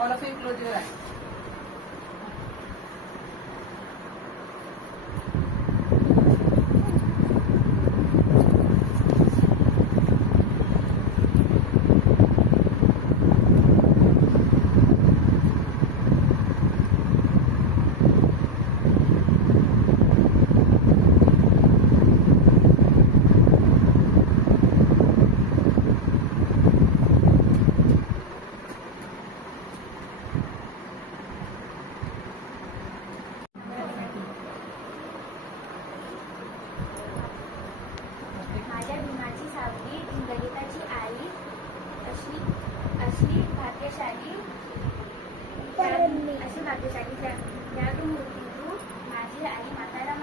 Olha of you included that. असली असली भाग्यशाली असली भाग्यशाली ज्या ज्या तू होती तू माझी आई माताराम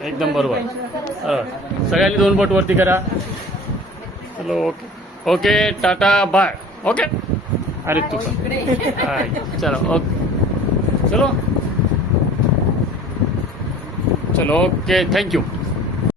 एकदम बरबर सगैंने दोन बोट वरती करा चलो okay Tata okay tata bye okay अरे तू चलो ओके चलो चलो ओके थैंक यू